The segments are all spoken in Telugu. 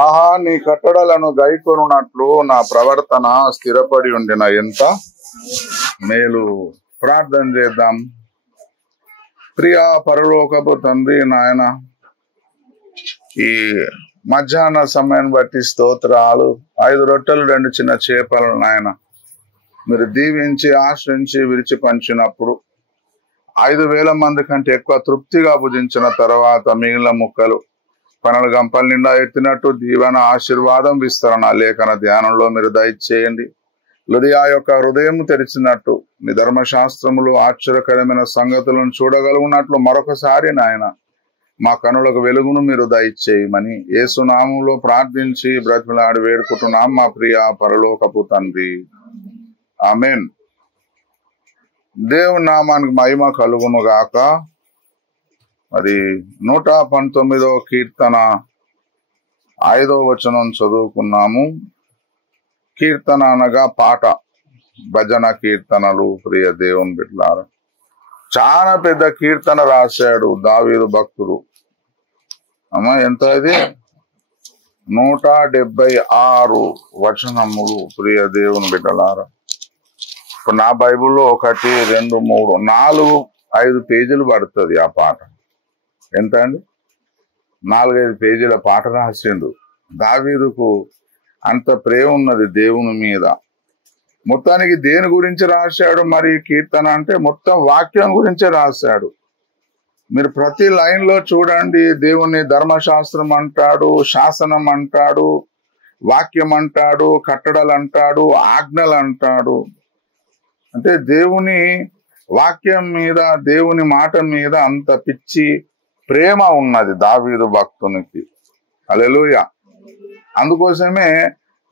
ఆహా, నీ కట్టడలను గైకొనున్నట్లు నా ప్రవర్తన స్థిరపడి ఉండిన ఎంత మేలు. ప్రార్థన చేద్దాం. ప్రియా పరలోకపు తండ్రి నాయన, ఈ మధ్యాహ్న సమయం బట్టి స్తోత్రాలు. 5 రొట్టెలు 2 చిన్న చేపలు నాయన మీరు దీవించి ఆశ్రయించి విరిచి పంచినప్పుడు 5,000 మంది కంటే ఎక్కువ తృప్తిగా భుజించిన తర్వాత మిగిలిన ముక్కలు 12 గంపల నిండా ఎత్తినట్టు దీవెన, ఆశీర్వాదం, విస్తరణ లేఖన ధ్యానంలో మీరు దయచేయండి. లుదియా యొక్క హృదయం తెరిచినట్టు మీ ధర్మశాస్త్రములు ఆశ్చర్యకరమైన సంగతులను చూడగలుగునట్లు మరొకసారి నాయన మా కనులకు వెలుగును మీరు దయచేయమని యేసునామంలో ప్రార్థించి బ్రతిమలాడి వేడుకుంటున్నాం మా ప్రియ పరలోకపు తండ్రి. ఆమేన్. దేవుని నామానికి మహిమ కలుగును గాక. మరి 119వ కీర్తన 5వ వచనం చదువుకున్నాము. కీర్తన అనగా పాట, భజన కీర్తనలు. ప్రియ దేవుని బిడ్డలారా, చాలా పెద్ద కీర్తన రాశాడు దావీదు భక్తుడు. అమ్మా, ఎంత ఇది? 176 వచనములు. ప్రియ దేవుని బిడ్డలారా, ఇప్పుడు నా బైబిల్లో 1, 2, 3, 4, 5 పేజీలు పడుతుంది ఆ పాట. ఎంత అండి? 4-5 పేజీల పాట రాసిండు. దావీదుకు అంత ప్రేమ ఉన్నది దేవుని మీద. మొత్తానికి దేని గురించి రాశాడు మరి కీర్తన అంటే? మొత్తం వాక్యం గురించే రాశాడు. మీరు ప్రతి లైన్ లో చూడండి, దేవుని ధర్మశాస్త్రం అంటాడు, శాసనం అంటాడు, వాక్యం అంటాడు, కట్టడలు అంటాడు, ఆజ్ఞలు అంటాడు. అంటే దేవుని వాక్యం మీద, దేవుని మాట మీద అంత పిచ్చి ప్రేమ ఉన్నది దావీదు భక్తునికి. హల్లెలూయా. అందుకోసమే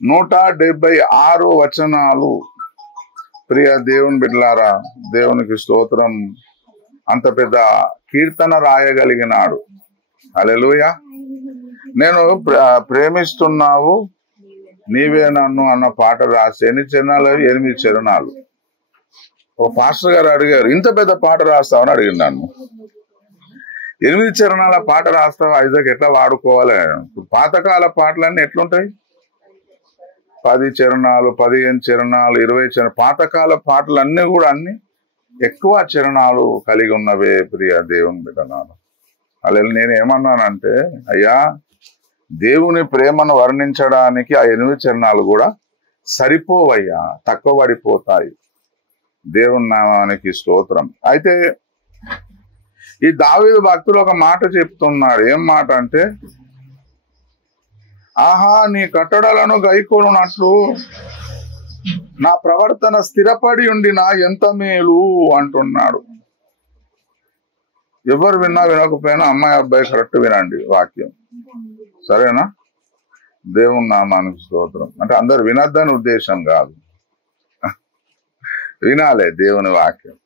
176 వచనాలు. ప్రియ దేవుని బిడ్డలారా, దేవునికి స్తోత్రం. అంత పెద్ద కీర్తన రాయగలిగినాడు. హల్లెలూయా. నేను ప్రేమిస్తున్నావు నీవే నన్ను అన్న పాట రాసి ఎన్ని చరణాలు? 8 చరణాలు. ఓ పాస్టర్ గారు అడిగారు, ఇంత పెద్ద పాట రాస్తావని అడిగింది నన్ను. 8 చరణాల పాట రాస్తావు, ఐజాక్ ఎట్లా వాడుకోవాలి? పాతకాల పాటలన్నీ ఎట్లుంటాయి? 10 చరణాలు, 15 చరణాలు, 20 చరణాలు. పాతకాల పాటలు అన్ని కూడా అన్ని ఎక్కువ చరణాలు కలిగి ఉన్నవే. ప్రియ దేవుని బిడ్డలారా, అలా నేను ఏమన్నానంటే, అయ్యా, దేవుని ప్రేమను వర్ణించడానికి ఆ 8 చరణాలు కూడా సరిపోవయ్యా, తక్కువ పడిపోతాయి. దేవుని నామానికి స్తోత్రం. అయితే ఈ దావీదు భక్తులు ఒక మాట చెప్తున్నాడు. ఏం మాట అంటే, ఆహా, నీ కట్టడలను గైకొనున్నట్లు నా ప్రవర్తన స్థిరపడి ఉండిన ఎంత మేలు అంటున్నాడు. ఎవరు విన్నా వినకపోయినా అమ్మాయి అబ్బాయి కరెక్ట్ వినండి వాక్యం, సరేనా? దేవుని నామానికి స్తోత్రం. అంటే అందరు వినొద్దని ఉద్దేశం కాదు, వినాలే దేవుని వాక్యం.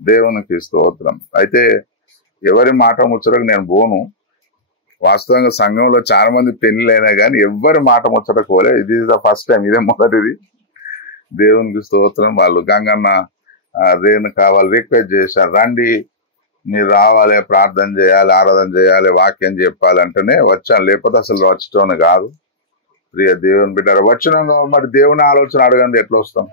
దేవునికి స్తోత్రం. అయితే ఎవరి మాట ముచ్చటకు నేను పోను. వాస్తవంగా సంఘంలో చాలా మంది పెళ్లిలైనా కానీ ఎవరి మాట ముచ్చటకు పోలే. ఇది ద ఫస్ట్ టైం, ఇదే మొదటిది. దేవునికి స్తోత్రం. వాళ్ళు గంగన్న రేణు కావాలి రిక్వెస్ట్ చేశారు, రండి మీరు రావాలి, ప్రార్థన చేయాలి, ఆరాధన చేయాలి, వాక్యం చెప్పాలంటేనే వచ్చాను, లేకపోతే అసలు వచ్చటం కాదు. ప్రియ దేవుని బిడ్డ, వచ్చినాం మరి దేవుని ఆలోచన అడగండి ఎట్లా వస్తాం?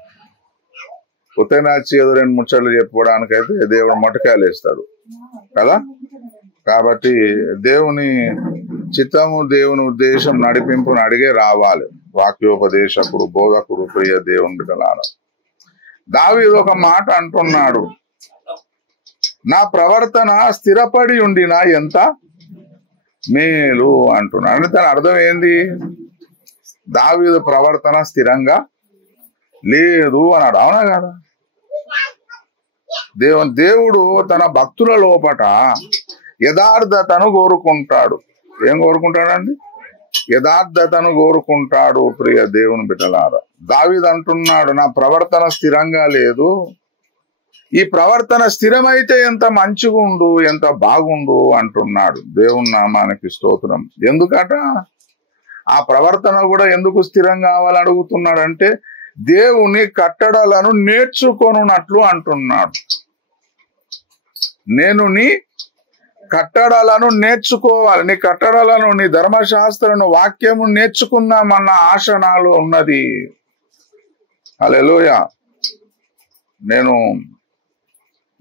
ఉత్తనాచి ఏదో 2 ముచ్చట్లు చెప్పుకోవడానికైతే దేవుడు మొట్టకాయలు వేస్తాడు కదా. కాబట్టి దేవుని చిత్తము, దేవుని ఉద్దేశం, నడిపింపును అడిగే రావాలి వాక్యోపదేశకుడు, బోధకుడు. ప్రియ దేవుని బిడ్డలారా, దావీదు ఒక మాట అంటున్నాడు, నా ప్రవర్తన స్థిరపడి ఉండిన ఎంత మేలు అంటున్నాడు. అంటే దాని అర్థం ఏంది? దావీదు ప్రవర్తన స్థిరంగా లేదు అన్నాడు. అవునా కదా? దేవుడు తన భక్తుల లోపట యథార్థతను కోరుకుంటాడు. ఏం కోరుకుంటాడండి? యథార్థతను కోరుకుంటాడు. ప్రియ దేవుని బిడ్డలారా, దావీదు అంటున్నాడు, నా ప్రవర్తన స్థిరంగా లేదు. ఈ ప్రవర్తన స్థిరమైతే ఎంత మంచిగుండు, ఎంత బాగుండు అంటున్నాడు. దేవుని నామానికి స్తోత్రం. ఎందుకట ఆ ప్రవర్తన కూడా ఎందుకు స్థిరం కావాలని అడుగుతున్నాడంటే, దేవుని కట్టడలను నేర్చుకొనున్నట్లు అంటున్నాడు. నేను నీ కట్టడాలను నేర్చుకోవాలి, నీ కట్టడాలను, నీ ధర్మశాస్త్రను, వాక్యము నేర్చుకుందామన్న ఆశ నాలో ఉన్నది. హల్లెలూయా. నేను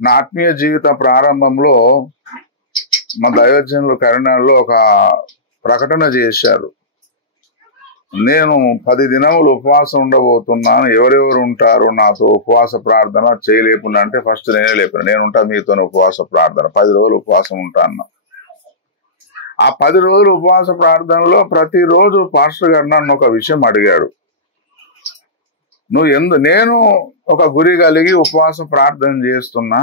నా ఆత్మీయ జీవిత ప్రారంభంలో మా దైవజనులు కరీంనగర్లో ఒక ప్రకటన చేశారు. నేను 10 దినములు ఉపవాసం ఉండబోతున్నాను, ఎవరెవరు ఉంటారు నాతో ఉపవాస ప్రార్థన చేయలేకుండా అంటే ఫస్ట్ నేనే లేపాను, నేను ఉంటా మీతో ఉపవాస ప్రార్థన, 10 రోజులు ఉపవాసం ఉంటాను. ఆ 10 రోజులు ఉపవాస ప్రార్థనలో ప్రతిరోజు పాస్టర్ గారు నన్ను ఒక విషయం అడిగాడు. నేను ఒక గురి కలిగి ఉపవాస ప్రార్థన చేస్తున్నా,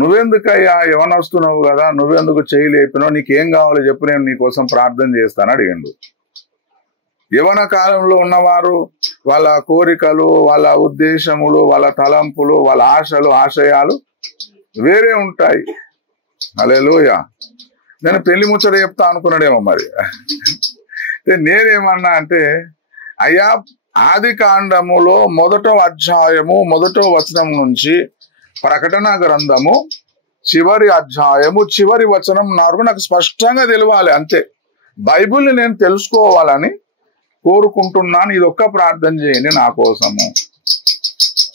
నువ్వెందుకయ్యా యవనొస్తున్నావు కదా, నువ్వెందుకు చేయలేపినావు, నీకేం కావాలో చెప్పు, నేను నీకోసం ప్రార్థన చేస్తాను అడిగిండు. యవన కాలంలో ఉన్నవారు వాళ్ళ కోరికలు, వాళ్ళ ఉద్దేశములు, వాళ్ళ తలంపులు, వాళ్ళ ఆశలు, ఆశయాలు వేరే ఉంటాయి. హల్లెలూయా. నేను పెళ్లి ముచ్చట చెప్తా అనుకున్నాడేమో మరి. నేనేమన్నా అంటే, అయ్యా ఆది కాండములో 1వ అధ్యాయము 1వ వచనం నుంచి ప్రకటన గ్రంథము చివరి అధ్యాయము చివరి వచనం నాకు స్పష్టంగా తెలియాలి అంతే. బైబిల్ని నేను తెలుసుకోవాలని కోరుకుంటున్నాను. ఇది ఒక్క ప్రార్థన చేయండి నా కోసము.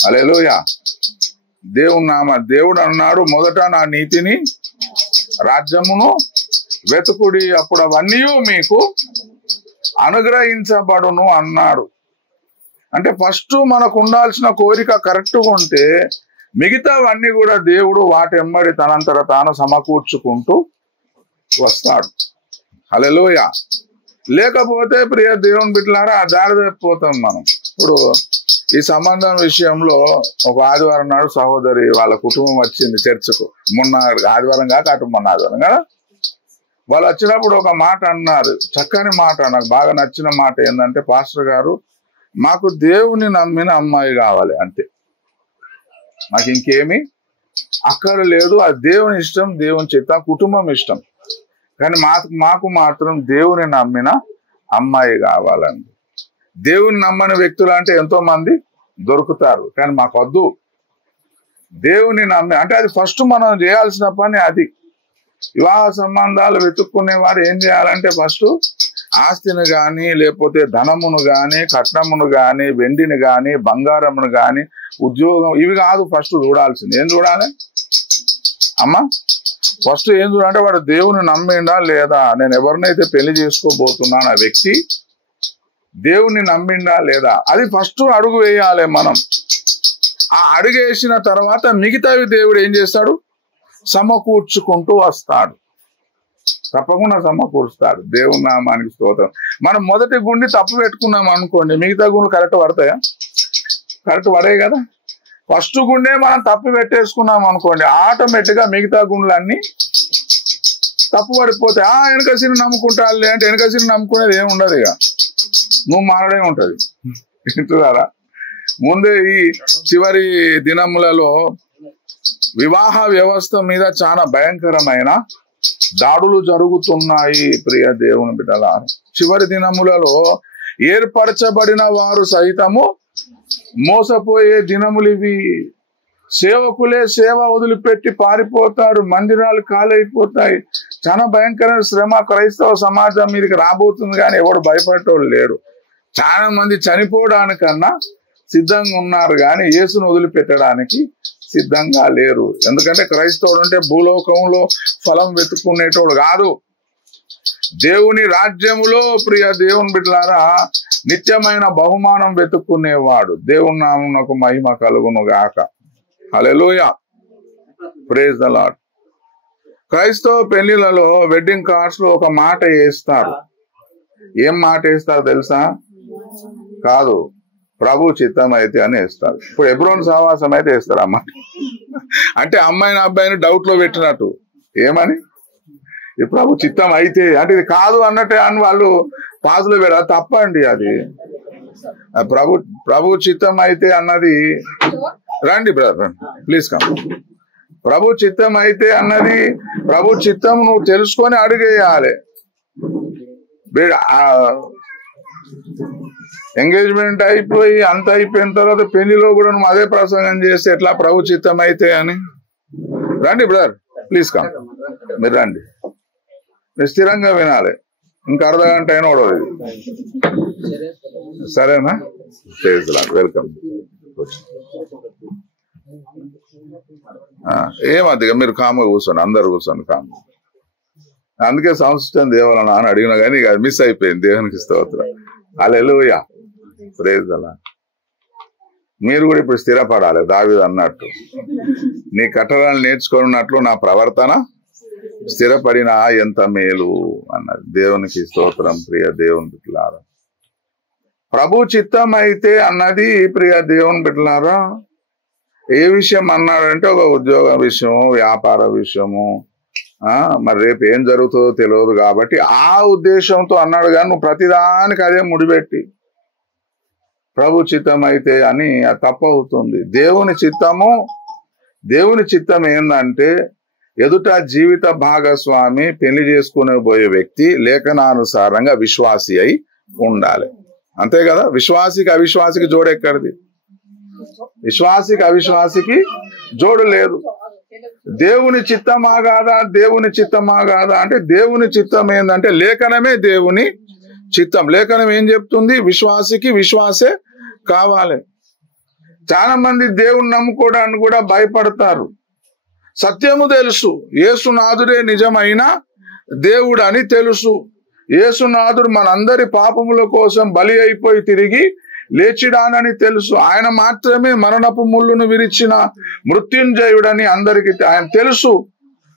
హల్లెలూయా. దేవుడు అన్నాడు, మొదట నా నీతిని రాజ్యమును వెతుకుడి, అప్పుడు అవన్నీ మీకు అనుగ్రహించబడును అన్నాడు. అంటే ఫస్ట్ మనకు ఉండాల్సిన కోరిక కరెక్ట్గా ఉంటే మిగతావన్నీ కూడా దేవుడు వాటెంబడి తనంతట తాను సమకూర్చుకుంటూ వస్తాడు. హల్లెలూయా. లేకపోతే ప్రియ దేవుని బిడ్డలారా దారి తప్పిపోతాం మనం. ఇప్పుడు ఈ సంబంధం విషయంలో ఒక ఆదివారం నాడు సహోదరి వాళ్ళ కుటుంబం వచ్చింది చర్చకు. మొన్న ఆదివారం కాక అటు మొన్న ఆదివారం కదా. వాళ్ళు వచ్చినప్పుడు ఒక మాట అన్నారు, చక్కని మాట, నాకు బాగా నచ్చిన మాట ఏంటంటే, పాస్టర్ గారు మాకు దేవుని నమ్మిన అమ్మాయి కావాలి అంతే, మాకు ఇంకేమి అక్కడ లేదు, అది దేవుని ఇష్టం, దేవుని చేత కుటుంబం ఇష్టం, కానీ మాకు మాత్రం దేవుని నమ్మిన అమ్మాయి కావాలండి. దేవుని నమ్మని వ్యక్తులు అంటే ఎంతో మంది దొరుకుతారు, కానీ మాకు వద్దు. దేవుని నమ్మి అంటే అది ఫస్ట్ మనం చేయాల్సిన పని అది. వివాహ సంబంధాలు వెతుక్కునే వారు ఏం చేయాలంటే ఫస్ట్ ఆస్తిని కానీ, లేకపోతే ధనమును కానీ, కట్నమును కానీ, వెండిని కానీ, బంగారమును కానీ, ఉద్యోగం, ఇవి కాదు ఫస్ట్ చూడాల్సింది. ఏం చూడాలి అమ్మా? ఫస్ట్ ఏం చూడాలంటే వాడు దేవుని నమ్మిండా లేదా, నేను ఎవరినైతే పెళ్లి చేసుకోబోతున్నాను ఆ వ్యక్తి దేవుని నమ్మిండా లేదా, అది ఫస్ట్ అడుగు వేయాలి మనం. ఆ అడుగు వేసిన తర్వాత మిగతావి దేవుడు ఏం చేస్తాడు, సమకూర్చుకుంటూ వస్తాడు, తప్పకుండా సమకూరుస్తాడు. దేవుని నామానికి స్తోత్రం. మనం మొదటి గుండి తప్పు పెట్టుకున్నాం అనుకోండి, మిగతా గుండెలు కరెక్ట్ పడతాయా? కరెక్ట్ పడే కదా. ఫస్ట్ గుండె మనం తప్పు పెట్టేసుకున్నాం అనుకోండి, ఆటోమేటిక్ గా మిగతా గుండెలన్నీ తప్పు పడిపోతాయి. వెనకసిని నమ్ముకుంటారులే అంటే వెనకసిని నమ్ముకునేది ఏమి ఉండదు, ఇక నువ్వు మారడే ఉంటది. వింటున్నారా? ముందే ఈ చివరి దినములలో వివాహ వ్యవస్థ మీద చాలా భయంకరమైన దాడులు జరుగుతున్నాయి. ప్రియ దేవుని బిడ్డలారా, చివరి దినములలో ఏర్పరచబడిన వారు సైతము మోసపోయే దినములు ఇవి. సేవకులే సేవ వదిలిపెట్టి పారిపోతారు, మందిరాలు ఖాళైపోతాయి. చాలా భయంకరమైన శ్రమ క్రైస్తవ సమాజం మీదకి రాబోతుంది, కానీ ఎవడు భయపడేటోడు లేడు. చాలా మంది చనిపోవడానికన్నా సిద్ధంగా ఉన్నారు, కానీ యేసును వదిలిపెట్టడానికి సిద్ధంగా లేరు. ఎందుకంటే క్రైస్తవుడు అంటే భూలోకంలో ఫలం వెతుక్కునేటోడు కాదు, దేవుని రాజ్యములో ప్రియ దేవుని బిడ్డలారా నిత్యమైన బహుమానం వెతుక్కునేవాడు. దేవుని నామమునకు మహిమ కలుగును గాక. హల్లెలూయా, ప్రైజ్ ద లార్డ్. క్రైస్తవ పెళ్లిలలో వెడ్డింగ్ కార్డ్స్ లో ఒక మాట వేస్తారు. ఏం మాట వేస్తారు తెలుసా? కాదు, ప్రభు చిత్తం అయితే అని వేస్తారు. ఇప్పుడు ఎబ్రోన్ సహవాసం అయితే వేస్తారు అమ్మాయి, అంటే అమ్మాయిని అబ్బాయిని డౌట్ లో పెట్టినట్టు. ఏమని? ఇది ప్రభు చిత్తం అయితే అంటే ఇది కాదు అన్నట్టే అని వాళ్ళు పాజులో పెడతారు. తప్పండి అది. ప్రభు చిత్తం అయితే అన్నది, రండి బ్రదర్ ప్లీజ్ కమ్. ప్రభు చిత్తం అయితే అన్నది ప్రభు చిత్తం నువ్వు తెలుసుకొని అడిగేయాలి. ఎంగేజ్మెంట్ అయిపోయి అంత అయిపోయిన తర్వాత పెళ్లిలో కూడా నువ్వు అదే ప్రసంగం చేస్తే ఎట్లా ప్రభు చిత్తం అయితే అని? రండి బ్రదర్ ప్లీజ్ కమ్. మీరు రండి, మీరు స్థిరంగా వినాలి. ఇంకా అర్ధ గంట అయినా ఓడవదు. సరేనా? వెల్కమ్. ఏమద్దిగా మీరు కామ్గా కూర్చోండి, అందరు కూర్చోండి కామ్గా. అందుకే సంస్కృతం దేవాలనా అని అడిగినా కానీ ఇక అది మిస్ అయిపోయింది. దేవునికి స్తోత్రం. హల్లెలూయా, ప్రైజ్ ది లార్డ్. మీరు కూడా ఇప్పుడు స్థిరపడాలి. దావీదు అన్నట్టు, నీ కట్టడాలు నేర్చుకున్నట్లు నా ప్రవర్తన స్థిరపడినా ఎంత మేలు అన్నది. దేవునికి స్తోత్రం. ప్రియ దేవుని బిడ్డలారా, ప్రభు చిత్తం అయితే అన్నది ప్రియ దేవుని బిడ్డలారా, ఏ విషయం అన్నాడంటే ఒక ఉద్యోగ విషయము, వ్యాపార విషయము, మరి రేపు ఏం జరుగుతుందో తెలియదు కాబట్టి ఆ ఉద్దేశంతో అన్నాడు. కానీ నువ్వు ప్రతిదానికి అదే ముడిపెట్టి ప్రభు చిత్తం అయితే అని తప్పు అవుతుంది. దేవుని చిత్తం ఏందంటే ఎదుట జీవిత భాగస్వామి పెళ్లి చేసుకునే పోయే వ్యక్తి లేఖనానుసారంగా విశ్వాసి అయి ఉండాలి. అంతే కదా? విశ్వాసికి అవిశ్వాసికి జోడు ఎక్కడిది? విశ్వాసికి అవిశ్వాసికి జోడు లేదు. దేవుని చిత్తమా కాదా? దేవుని చిత్తమా కాదా అంటే దేవుని చిత్తం ఏంటంటే లేఖనమే దేవుని చిత్తం. లేఖనం ఏం చెప్తుంది? విశ్వాసికి విశ్వాసే కావాలి. చాలా మంది దేవుని నమ్ముకోవడానికి కూడా భయపడతారు. సత్యము తెలుసు, యేసునాథుడే నిజమైన దేవుడు అని తెలుసు. యేసునాథుడు మనందరి పాపముల కోసం బలి అయిపోయి తిరిగి లేచిడానని తెలుసు. ఆయన మాత్రమే మరణపు ముళ్ళును విరిచిన మృత్యుంజయుడని అందరికీ ఆయన తెలుసు.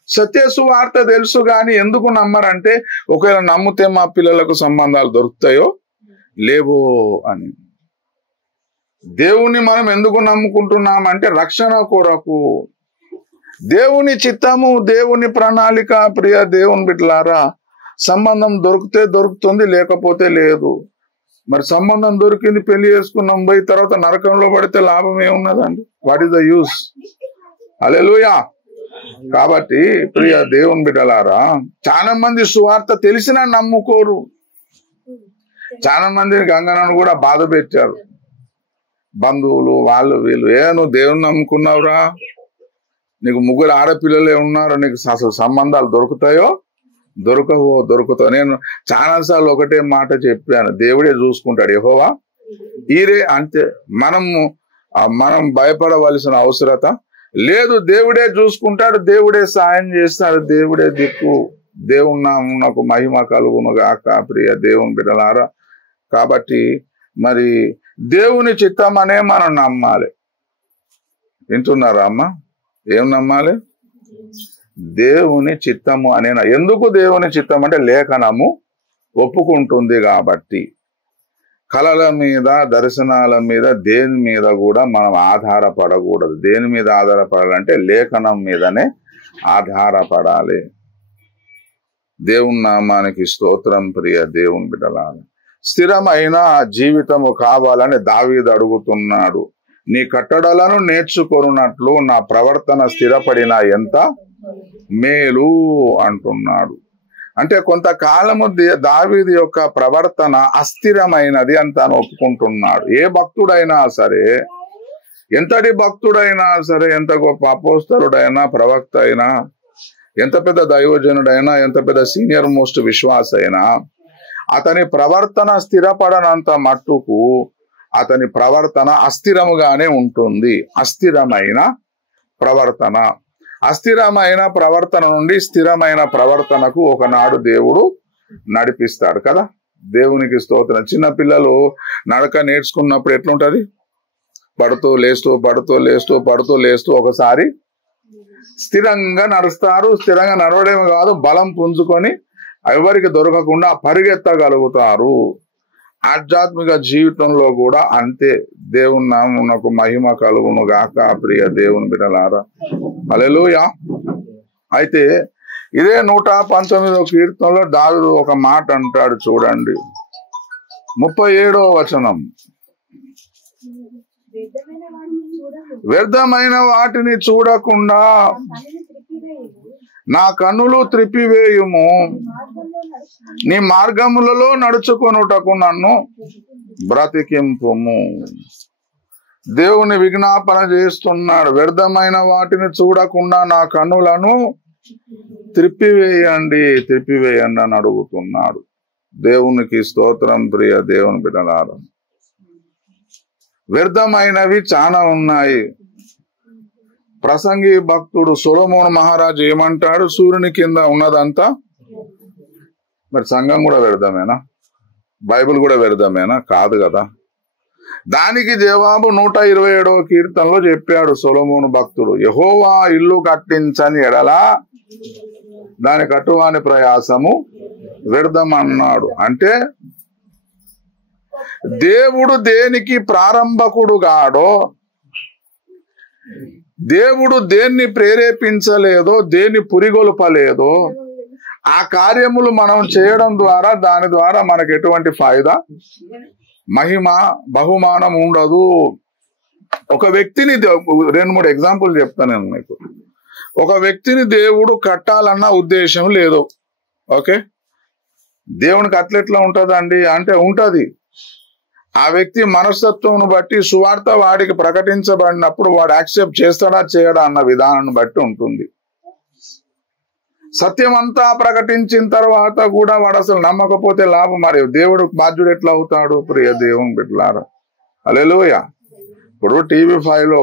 సత్యసువార్త తెలుసు. కానీ ఎందుకు నమ్మరంటే ఒకవేళ నమ్మితే మా పిల్లలకు సంబంధాలు దొరుకుతాయో లేవో అని. దేవుని మనం ఎందుకు నమ్ముకుంటున్నామంటే రక్షణ కొరకు. దేవుని చిత్తము, దేవుని ప్రణాళిక. ప్రియ దేవుని బిడ్డలారా, సంబంధం దొరికితే దొరుకుతుంది, లేకపోతే లేదు. మరి సంబంధం దొరికింది, పెళ్లి చేసుకున్నాం, పోయి తర్వాత నరకంలో పడితే లాభం ఏమున్నదండి? What is the use? హల్లెలూయా. కాబట్టి ప్రియ దేవుని బిడ్డలారా, చాలా మంది సువార్త తెలిసినా నమ్ముకోరు. చాలా మంది గంగనను కూడా బాధ పెట్టారు బంధువులు, వాళ్ళు వీళ్ళు. నువ్వు దేవుని నమ్ముకున్నావురా, నీకు 3 ఆడపిల్లలే ఉన్నారు, నీకు అసలు సంబంధాలు దొరుకుతాయో దొరుకుతావు. నేను చాలాసార్లు ఒకటే మాట చెప్పాను, దేవుడే చూసుకుంటాడు. యెహోవా ఈరే. అంతే. మనం భయపడవలసిన అవసరత లేదు. దేవుడే చూసుకుంటాడు, దేవుడే సాయం చేస్తాడు, దేవుడే దిక్కు. దేవుని నామమునకు మహిమ కలుగును గాక. ప్రియ దేవుని బిడ్డలారా, కాబట్టి మరి దేవుని చిత్తం అనే మనం నమ్మాలి. వింటున్నారా అమ్మ? ఏం నమ్మాలి? దేవుని చిత్తము అనే. ఎందుకు దేవుని చిత్తం అంటే లేఖనము ఒప్పుకుంటుంది కాబట్టి. కళల మీద, దర్శనాల మీద, దేని మీద కూడా మనం ఆధారపడకూడదు. దేని మీద ఆధారపడాలంటే లేఖనం మీదనే ఆధారపడాలి. దేవుని నామానికి స్తోత్రం. ప్రియ దేవుని బిడ్డలారా, స్థిరమైన జీవితము కావాలని దావీదు అడుగుతున్నాడు. నీ కట్టడలను నేర్చుకొనున్నట్లు నా ప్రవర్తన స్థిరపడిన ఎంత మేలు అంటున్నాడు. అంటే కొంతకాలము దావీదు యొక్క ప్రవర్తన అస్థిరమైనది అని తాను ఒప్పుకుంటున్నాడు. ఏ భక్తుడైనా సరే, ఎంతటి భక్తుడైనా సరే, ఎంత గొప్ప అపోస్తలుడైనా, ప్రవక్త అయినా, ఎంత పెద్ద దైవజనుడైనా, ఎంత పెద్ద సీనియర్ మోస్ట్ విశ్వాస అయినా, అతని ప్రవర్తన స్థిరపడనంత మట్టుకు అతని ప్రవర్తన అస్థిరముగానే ఉంటుంది. అస్థిరమైన ప్రవర్తన నుండి స్థిరమైన ప్రవర్తనకు ఒకనాడు దేవుడు నడిపిస్తాడు కదా. దేవునికి స్తోత్రం. చిన్న పిల్లలు నడక నేర్చుకున్నప్పుడు ఎట్లుంటది? పడుతూ లేస్తూ ఒకసారి స్థిరంగా నడుస్తారు. స్థిరంగా నడవడమే కాదు, బలం పుంజుకొని ఎవరికి దొరకకుండా పరిగెత్తగలుగుతారు. ఆధ్యాత్మిక జీవితంలో కూడా అంతే. దేవుని నామమునకు మహిమ కలుగును గాక. ప్రియ దేవుని బిడ్డలారా, హల్లెలూయా. అయితే ఇదే 119వ కీర్తనలో దావీదు ఒక మాట అంటాడు చూడండి, 37వ వచనం. వ్యర్థమైన వాటిని చూడకుండా నా కన్నులు త్రిప్పివేయుము. నీ మార్గములలో నడుచుకొనుటకు నన్ను బ్రతికింపుము. దేవుని విజ్ఞాపన చేస్తున్నాడు. వ్యర్థమైన వాటిని చూడకుండా నా కన్నులను త్రిప్పివేయండి అని అడుగుతున్నాడు. దేవునికి స్తోత్రం. ప్రియ దేవుని బిడ్డలారా, వ్యర్థమైనవి చాలా ఉన్నాయి. ప్రసంగి భక్తుడు సొలొమోను మహారాజు ఏమంటాడు? సూర్యుని కింద ఉన్నదంతా. మరి సంఘం కూడా వ్యర్థమేనా? బైబిల్ కూడా వ్యర్థమేనా? కాదు కదా. దానికి జవాబు 127వ కీర్తనలో చెప్పాడు సొలొమోను భక్తుడు. యెహోవా ఇల్లు కట్టించని ఎడలా దాని కట్టువాని ప్రయాసము వ్యర్థమన్నాడు. అంటే దేవుడు దేనికి ప్రారంభకుడు గాడో, దేవుడు దేన్ని ప్రేరేపించలేదో, దేన్ని పురిగొల్పలేదో ఆ కార్యములు మనం చేయడం ద్వారా దాని ద్వారా మనకు ఎటువంటి ఫాయిదా, మహిమ, బహుమానం ఉండదు. ఒక వ్యక్తిని 2-3 ఎగ్జాంపుల్ చెప్తాను నేను మీకు. ఒక వ్యక్తిని దేవుడు కట్టాలన్న ఉద్దేశం లేదు. ఓకే, దేవునికి అట్లెట్లా ఉంటదండి అంటే ఉంటది. ఆ వ్యక్తి మనస్తత్వం బట్టి సువార్త వాడికి ప్రకటించబడినప్పుడు వాడు యాక్సెప్ట్ చేస్తాడా చేయడా అన్న విధానాన్ని బట్టి ఉంటుంది. సత్యం అంతా ప్రకటించిన తర్వాత కూడా వాడు అసలు నమ్మకపోతే లాభం. మరి దేవుడు బాధ్యుడు ఎట్లా అవుతాడు? ప్రియ దేవుని బిడ్డలారా, హల్లెలూయా. ఇప్పుడు TV5లో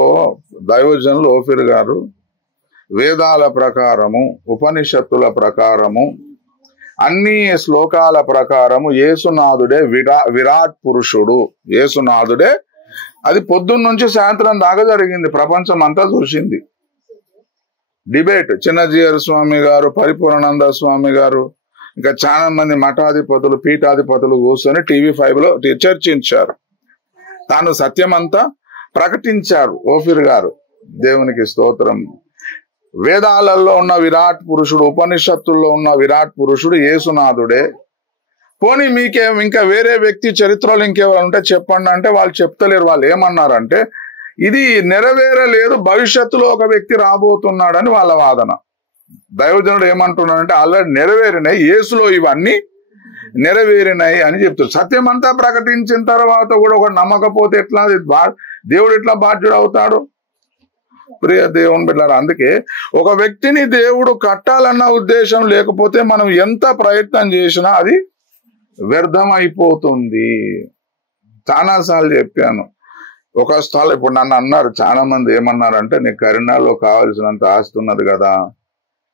దైవజనులు ఓఫీర్ గారు వేదాల ప్రకారము, ఉపనిషత్తుల ప్రకారము, అన్ని శ్లోకాల ప్రకారము యేసునాథుడే విరాట్ పురుషుడు. యేసునాథుడే. అది పొద్దున్న నుంచి సాయంత్రం దాకా జరిగింది. ప్రపంచం అంతా చూసింది. డిబేట్ చిన్నజీయర్ స్వామి గారు, పరిపూర్ణానంద స్వామి గారు, ఇంకా చాలా మంది మఠాధిపతులు, పీఠాధిపతులు కూర్చొని TV5లో చర్చించారు. తాను సత్యమంతా ప్రకటించారు ఓఫీర్ గారు. దేవునికి స్తోత్రం. వేదాలలో ఉన్న విరాట్ పురుషుడు, ఉపనిషత్తుల్లో ఉన్న విరాట్ పురుషుడు యేసునాథుడే. పోనీ మీకేం ఇంకా వేరే వ్యక్తి చరిత్రలో ఇంకెవరు ఉంటే చెప్పండి అంటే వాళ్ళు చెప్తలేరు. వాళ్ళు ఏమన్నారంటే ఇది నెరవేరలేదు, భవిష్యత్తులో ఒక వ్యక్తి రాబోతున్నాడని వాళ్ళ వాదన. దైవజనుడు ఏమంటున్నాడంటే ఆల్రెడీ నెరవేరినాయి, యేసులో ఇవన్నీ నెరవేరినాయి అని చెప్తారు. సత్యం అంతా ప్రకటించిన తర్వాత కూడా ఒక నమ్మకపోతే ఎట్లా? దేవుడు ఎట్లా బాధ్యుడు అవుతాడు? ప్రియ దేవుని బిడ్డలారా, అందుకే ఒక వ్యక్తిని దేవుడు కట్టాలన్న ఉద్దేశం లేకపోతే మనం ఎంత ప్రయత్నం చేసినా అది వ్యర్థం అయిపోతుంది. చాలాసార్లు చెప్పాను. ఒక స్థలం, ఇప్పుడు నన్ను అన్నారు చాలా మంది, ఏమన్నారంటే నీకు కరీంనగర్లో కావాల్సినంత ఆస్తి ఉన్నది కదా,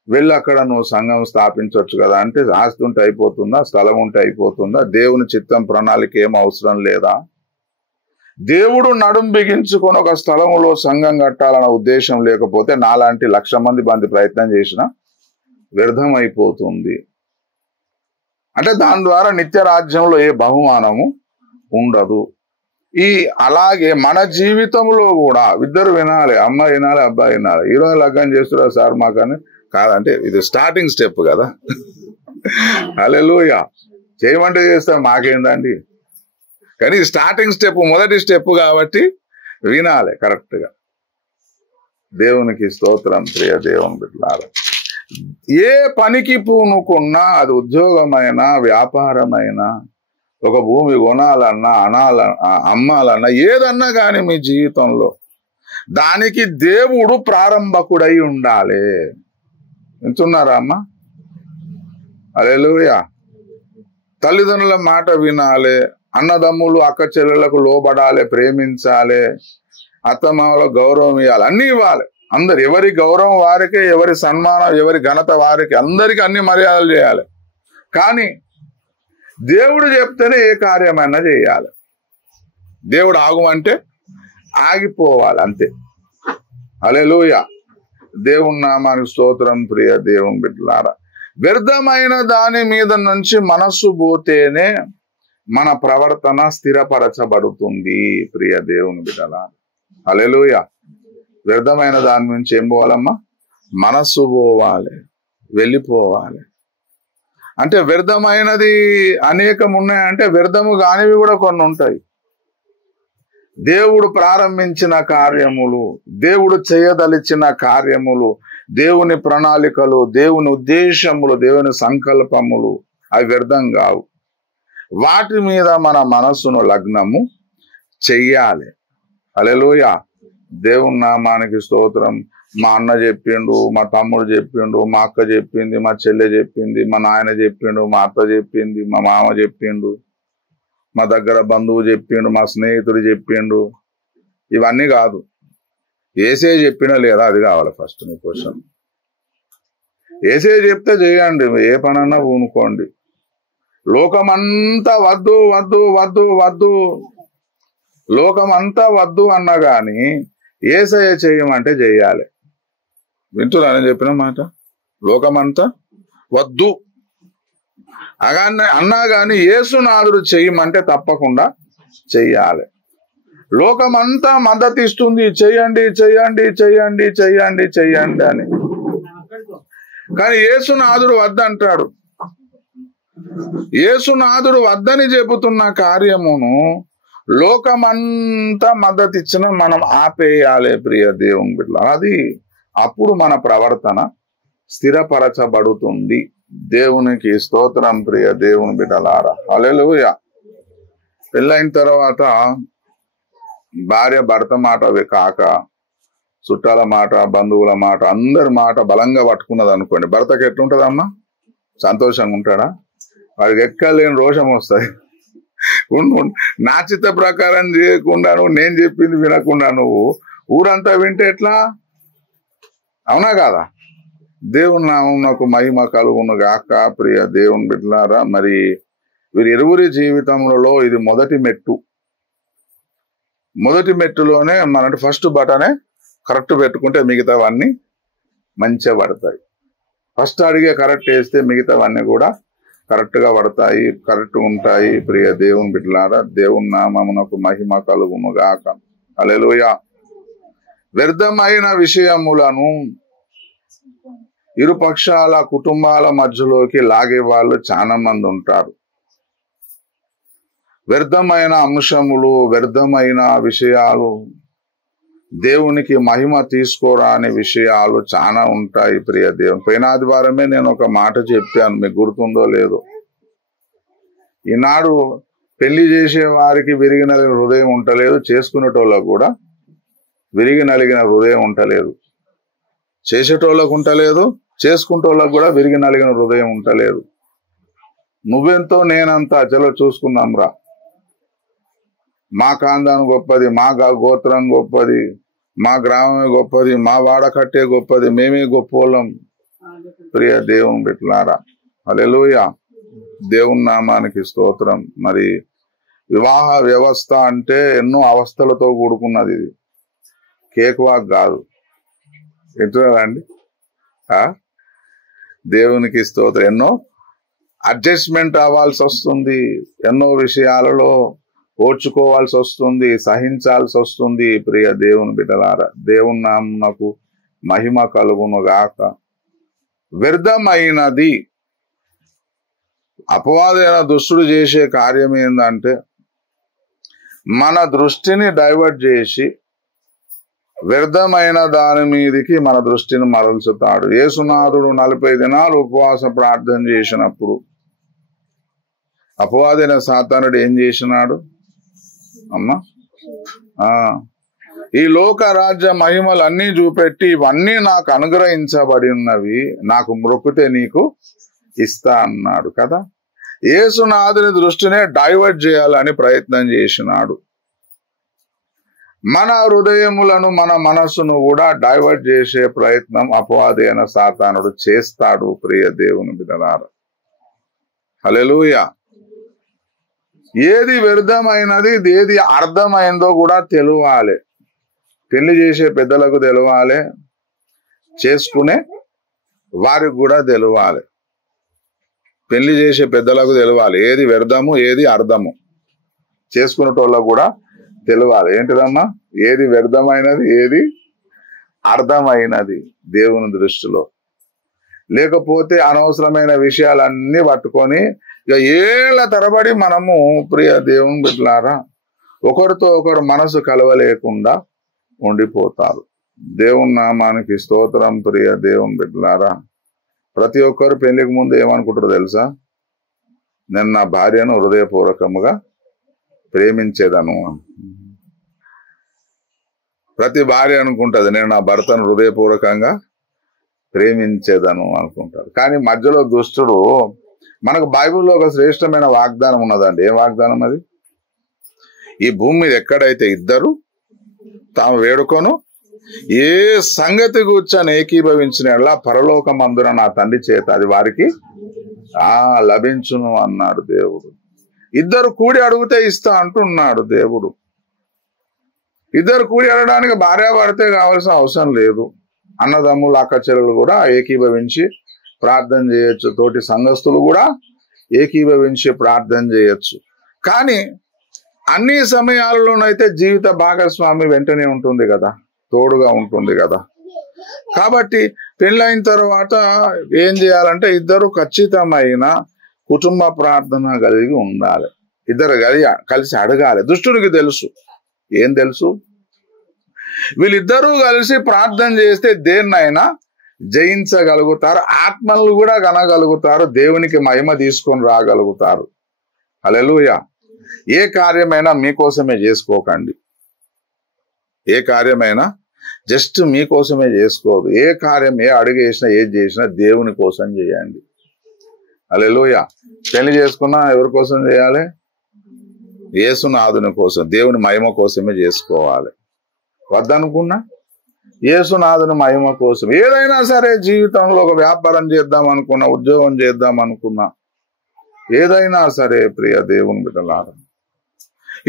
వెళ్ళి అక్కడ నువ్వు సంఘం స్థాపించవచ్చు కదా. అంటే ఆస్తి ఉంటే అయిపోతుందా? స్థలం ఉంటే అయిపోతుందా? దేవుని చిత్తం, ప్రణాళిక ఏం అవసరం లేదా? దేవుడు నడుం బిగించుకొని ఒక స్థలంలో సంఘం కట్టాలన్న ఉద్దేశం లేకపోతే నాలాంటి 1,00,000 మంది ప్రయత్నం చేసినా వ్యర్థం అయిపోతుంది. అంటే దాని ద్వారా నిత్య రాజ్యంలో ఏ బహుమానము ఉండదు. అలాగే మన జీవితంలో కూడా ఇద్దరు వినాలి, అమ్మాయి వినాలి, అబ్బాయి వినాలి. ఈరోజు లగ్గం చేస్తున్నారు సార్ మాకని కాదంటే ఇది స్టార్టింగ్ స్టెప్ కదా. హల్లెలూయా. చేయమంటే చేస్తాం, మాకేందండి. కానీ స్టార్టింగ్ స్టెప్, మొదటి స్టెప్ కాబట్టి వినాలి కరెక్ట్ గా. దేవునికి స్తోత్రం. ప్రియ దేవుని బిడ్డలారా, ఏ పనికి పూనుకున్నా, అది ఉద్యోగమైనా, వ్యాపారమైనా, ఒక భూమి కొనాలన్నా, అమ్మాలన్నా, ఏదన్నా కానీ మీ జీవితంలో దానికి దేవుడు ప్రారంభకుడై ఉండాలి. వింటున్నారా అమ్మ? హల్లెలూయా. తల్లిదండ్రుల మాట వినాలి, అన్నదమ్ములు అక్క చెల్లెలకు లోబడాలి, ప్రేమించాలి, అత్తమామలకు గౌరవం ఇవ్వాలి, అన్ని ఇవ్వాలి. అందరు ఎవరి గౌరవం వారికే, ఎవరి సన్మానం, ఎవరి ఘనత వారికి, అందరికి అన్ని మర్యాదలు చేయాలి. కానీ దేవుడు చెప్తేనే ఏ కార్యమైనా చేయాలి. దేవుడు ఆగుమంటే ఆగిపోవాలి, అంతే. హల్లెలూయా. దేవుని నామానికి స్తోత్రం. ప్రియ దేవుని బిడ్డలారా, వ్యర్థమైన దాని మీద నుంచి మనస్సు పోతేనే మన ప్రవర్తన స్థిరపరచబడుతుంది. ప్రియ దేవుని బిడ్డలారా, హల్లెలూయా. వ్యర్థమైన దాని నుంచి ఏం పోవాలమ్మా? మనస్సు పోవాలి, వెళ్ళిపోవాలి. అంటే వ్యర్థమైనది అనేకం ఉన్నాయంటే వ్యర్థము కానివి కూడా కొన్ని ఉంటాయి. దేవుడు ప్రారంభించిన కార్యములు, దేవుడు చేయదలిచిన కార్యములు, దేవుని ప్రణాళికలు, దేవుని ఉద్దేశములు, దేవుని సంకల్పములు అవి వ్యర్థం కావు. వాటి మీద మన మనస్సును లగ్నము చెయ్యాలి. హల్లెలూయా. దేవుని నామానికి స్తోత్రం. మా అన్న చెప్పిండు, మా తమ్ముడు చెప్పిండు, మా అక్క చెప్పింది, మా చెల్లె చెప్పింది, మా నాయన చెప్పిండు, మా అత్త చెప్పింది, మా మామ చెప్పిండు, మా దగ్గర బంధువు చెప్పిండు, మా స్నేహితుడు చెప్పిండు. ఇవన్నీ కాదు. ఏసే చెప్పినా లేదా అది కావాలి ఫస్ట్ మీ క్వశ్చన్. ఏసే చెప్తే చేయండి, ఏ పనన్నా ఊనుకోండి. లోకమంతా వద్దు వద్దు వద్దు వద్దు, లోకమంతా వద్దు అన్నా గాని ఏసయ్య చేయమంటే చెయ్యాలి. వింటున్నారని చెప్పిన మాట. లోకమంతా వద్దు అన్నా గాని యేసునాథుడు చెయ్యమంటే తప్పకుండా చెయ్యాలి. లోకమంతా మద్దతు ఇస్తుంది, చెయ్యండి చెయ్యండి చెయ్యండి చెయ్యండి చెయ్యండి అని. కానీ యేసునాథుడు వద్దంటాడు. యేసునాథుడు వద్దని చెబుతున్న కార్యమును లోకమంతా మద్దతు ఇచ్చిన మనం ఆపేయాలి ప్రియ దేవుని బిడ్డ. అది అప్పుడు మన ప్రవర్తన స్థిరపరచబడుతుంది. దేవునికి స్తోత్రం ప్రియ దేవుని బిడ్డలారా. హల్లెలూయా. పెళ్ళైన తర్వాత భార్య భర్త మాట కాక చుట్టాల మాట, బంధువుల మాట, అందరి మాట బలంగా పట్టుకున్నది అనుకోండి, భర్తకి ఎట్లుంటదమ్మా? సంతోషంగా ఉంటాడా? వాడికి ఎక్కలేని రోషం వస్తుంది. నా చిత్త ప్రకారం చేయకుండా నువ్వు, నేను చెప్పింది వినకుండా నువ్వు ఊరంతా వింటే ఎట్లా? అవునా కాదా? దేవుని నామమునకు మహిమ కలుగును గాక ప్రియ దేవుని బిడ్డలారా. మరి వీరిరువురి జీవితంలో ఇది మొదటి మెట్టు. మొదటి మెట్టులోనే మన ఫస్ట్ బటనే కరెక్ట్ పెట్టుకుంటే మిగతావన్నీ మంచిగా పడతాయి. ఫస్ట్ అడిగే కరెక్ట్ వేస్తే మిగతావన్నీ కూడా కరెక్ట్ గా పడతాయి, కరెక్ట్ ఉంటాయి. ప్రియ దేవుని బిడ్డలారా, దేవుని నామమునకు మహిమ కలుగును గాక. హల్లెలూయా. వ్యర్థమైన విషయములను ఇరుపక్షాల కుటుంబాల మధ్యలోకి లాగే వాళ్ళు చాలా మంది ఉంటారు. వ్యర్థమైన అంశములు, వ్యర్థమైన విషయాలు, దేవునికి మహిమ తీసుకోరాని విషయాలు చాలా ఉంటాయి ప్రియ దేవుని. పోయిన ఆదివారమే నేను ఒక మాట చెప్పాను, మీకు గుర్తుందో లేదో. ఈనాడు పెళ్లి చేసే వారికి విరిగి నలిగిన హృదయం ఉంటలేదు, చేసుకునేటోళ్ళకు కూడా విరిగి నలిగిన హృదయం ఉంటలేదు. చేసేటోళ్ళకు ఉంటలేదు, చేసుకుంటోళ్ళకు కూడా విరిగి నలిగిన హృదయం ఉంటలేదు. నువ్వెంతో నేనంతా, చలో చూసుకుందాం రా, మా కాందాను గొప్పది, మా గోత్రం గొప్పది, మా గ్రామమే గొప్పది, మా వాడకట్టే గొప్పది, మేమే గొప్పోళ్ళం. ప్రియ దేవుని బిడ్డలారా, హల్లెలూయా. దేవుని నామానికి స్తోత్రం. మరి వివాహ వ్యవస్థ అంటే ఎన్నో అవస్థలతో కూడుకున్నది. ఇది కేక్ వాక్ కాదు. వింటున్నారండి? దేవునికి స్తోత్రం. ఎన్నో అడ్జస్ట్మెంట్ అవ్వాల్సి వస్తుంది, ఎన్నో విషయాలలో ఓర్చుకోవాల్సి వస్తుంది, సహించాల్సి వస్తుంది. ప్రియ దేవుని బిడ్డలారా, దేవుని నామమునకు మహిమ కలుగును గాక. వ్యర్థమైనది అపవాదైన దుష్టుడు చేసే కార్యం ఏంటంటే మన దృష్టిని డైవర్ట్ చేసి వ్యర్థమైన దాని మీదికి మన దృష్టిని మరల్చుతాడు. యేసునాథుడు 40 దినాలు ఉపవాస ప్రార్థన చేసినప్పుడు అపవాదైన సాతానుడు ఏం చేసినాడు అమ్మా? ఈ లోక రాజ్య మహిమలన్నీ చూపెట్టి ఇవన్నీ నాకు అనుగ్రహించబడి ఉన్నవి, నాకు మొక్కితే నీకు ఇస్తా అన్నాడు కదా. యేసునాథుని దృష్టినే డైవర్ట్ చేయాలని ప్రయత్నం చేసినాడు. మన హృదయములను, మన మనస్సును కూడా డైవర్ట్ చేసే ప్రయత్నం అపవాది అయిన సాతానుడు చేస్తాడు. ప్రియ దేవుని బిడ్డలారా, హల్లెలూయా. ఏది వ్యర్థమైనది, ఏది అర్థమైందో కూడా తెలవాలి. పెళ్లి చేసే పెద్దలకు తెలవాలి, చేసుకునే వారికి కూడా తెలవాలి. పెళ్లి చేసే పెద్దలకు తెలవాలి ఏది వ్యర్థము, ఏది అర్థము. చేసుకునేటోళ్ళకు కూడా తెలవాలి. ఏంటిదమ్మా? ఏది వ్యర్థమైనది, ఏది అర్థమైనది దేవుని దృష్టిలో. లేకపోతే అనవసరమైన విషయాలన్నీ పట్టుకొని ఇక ఏళ్ల తరబడి మనము ప్రియ దేవుని బిడ్డలారా ఒకరితో ఒకరు మనసు కలవలేకుండా ఉండిపోతారు. దేవుని నామానికి స్తోత్రం. ప్రియ దేవుని బిడ్డలారా, ప్రతి ఒక్కరు పెళ్లికి ముందు ఏమనుకుంటారో తెలుసా? నేను నా భార్యను హృదయపూర్వకముగా ప్రేమించేదను. ప్రతి భార్య అనుకుంటది నేను నా భర్తను హృదయపూర్వకంగా ప్రేమించేదను అనుకుంటారు. కానీ మధ్యలో దుష్టుడు, మనకు బైబిల్లో ఒక శ్రేష్టమైన వాగ్దానం ఉన్నదండి. ఏం వాగ్దానం అది? ఈ భూమి మీద ఎక్కడైతే ఇద్దరు తాము వేడుకొను ఏ సంగతి కూర్చొని ఏకీభవించిన పరలోకమందున నా తండ్రి చేత అది వారికి లభించును అన్నాడు దేవుడు. ఇద్దరు కూడి అడిగితే ఇస్తా అంటున్నాడు దేవుడు. ఇద్దరు కూడి అడగడానికి భార్యాభర్తే కావాల్సిన అవసరం లేదు. అన్నదమ్ములు అక్క చెల్లెలు కూడా ఏకీభవించి ప్రార్థన చేయొచ్చు. తోటి సంఘస్థులు కూడా ఏకీభవించి ప్రార్థన చేయొచ్చు. కానీ అన్ని సమయాలలోనైతే జీవిత భాగస్వామి వెంటనే ఉంటుంది కదా, తోడుగా ఉంటుంది కదా. కాబట్టి పెళ్ళైన తర్వాత ఏం చేయాలంటే ఇద్దరు ఖచ్చితమైన కుటుంబ ప్రార్థన కలిగి ఉండాలి. ఇద్దరు కలిసి అడగాలి. దుష్టుడికి తెలుసు. ఏం తెలుసు? వీళ్ళిద్దరూ కలిసి ప్రార్థన చేస్తే దేన్నైనా జయించగలుగుతారు, ఆత్మలు కూడా కనగలుగుతారు, దేవునికి మహిమ తీసుకొని రాగలుగుతారు. హల్లెలూయా. ఏ కార్యమైనా మీకోసమే చేసుకోకండి. ఏ కార్యమైనా జస్ట్ మీకోసమే చేసుకోదు. ఏ కార్యం, ఏ అడుగు వేసినా, ఏది చేసినా దేవుని కోసం చేయండి. హల్లెలూయా. పెళ్లి చేసుకున్నా ఎవరి కోసం చేయాలి? యేసునాథుని కోసం, దేవుని మహిమ కోసమే చేసుకోవాలి. వద్దనుకున్నా యేసునాథుని మహిమ కోసం. ఏదైనా సరే జీవితంలో ఒక వ్యాపారం చేద్దాం అనుకున్నా, ఉద్యోగం చేద్దాం అనుకున్నా, ఏదైనా సరే ప్రియ దేవుని బిడ్డలారా,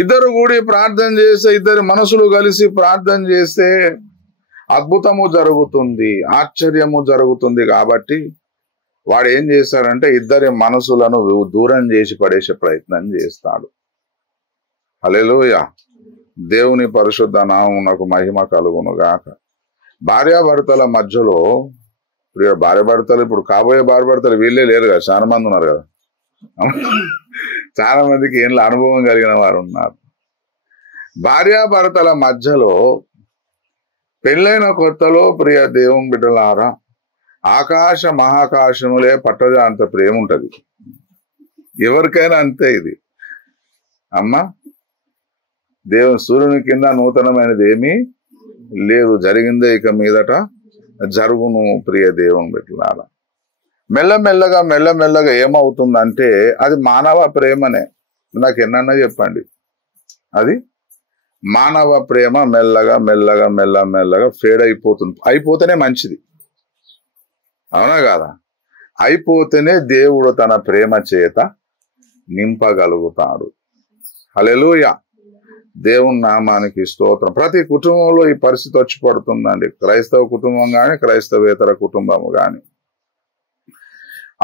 ఇద్దరు కూడి ప్రార్థన చేస్తే, ఇద్దరి మనసులు కలిసి ప్రార్థన చేస్తే అద్భుతము జరుగుతుంది, ఆశ్చర్యము జరుగుతుంది. కాబట్టి వాడు ఏం చేస్తాడంటే ఇద్దరి మనసులను దూరం చేసి పడేసే ప్రయత్నం చేస్తాడు. హల్లెలూయా. దేవుని పరిశుద్ధ నామమునకు మహిమ కలుగును గాక. భార్యాభర్తల మధ్యలో, భార్యాభర్తలు ఇప్పుడు కాబోయే భార్యాభర్తలు వీళ్ళే లేరు కదా, చాలా మంది ఉన్నారు కదా. చాలా మందికి ఏళ్ళ అనుభవం కలిగిన వారు ఉన్నారు. భార్యాభర్తల మధ్యలో పెళ్ళైన కొత్తలో ప్రియ దేవుని బిడ్డలారా, ఆకాశ మహాకాశములే పట్టదా అంత ప్రేమ ఉంటది. ఎవరికైనా అంతే. ఇది అమ్మా, దేవుని సూర్యుని కింద నూతనమైనది ఏమీ లేదు, జరిగిందే ఇక మీదట జరుగును. ప్రియ దేవుని బిడ్డలారా, మెల్లమెల్లగా ఏమవుతుందంటే అది మానవ ప్రేమనే. నాకు ఎన్నన్నా చెప్పండి, అది మానవ ప్రేమ మెల్లగా ఫేడ్ అయిపోతుంది. అయిపోతేనే మంచిది, అవునా కాదా? అయిపోతేనే దేవుడు తన ప్రేమ చేత నింపగలుగుతాడు. హల్లెలూయా. దేవుని నామానికి స్తోత్రం. ప్రతి కుటుంబంలో ఈ పరిస్థితి వచ్చి పడుతుందండి. క్రైస్తవ కుటుంబం కానీ, క్రైస్తవేతర కుటుంబము కానీ.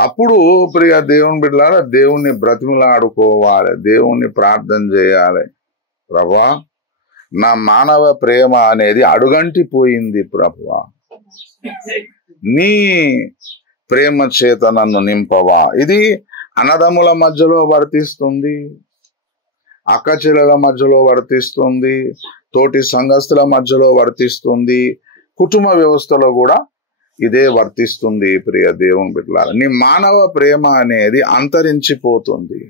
అప్పుడు ప్రియ దేవుని బిడ్డలారా, దేవుణ్ణి బ్రతిమలాడుకోవాలి, దేవుణ్ణి ప్రార్థన చేయాలి. ప్రభువా, నా మానవ ప్రేమ అనేది అడుగంటిపోయింది ప్రభువా, నీ ప్రేమ చేత నన్ను నింపవా. ఇది అన్నదమ్ముల మధ్యలో వర్తిస్తుంది, అక్క చెల్లెల మధ్యలో వర్తిస్తుంది, తోటి సంఘస్థుల మధ్యలో వర్తిస్తుంది, కుటుంబ వ్యవస్థలో కూడా ఇదే వర్తిస్తుంది. ప్రియ దేవుని బిడ్డలారా, నీ మానవ ప్రేమ అనేది అంతరించిపోతుంది.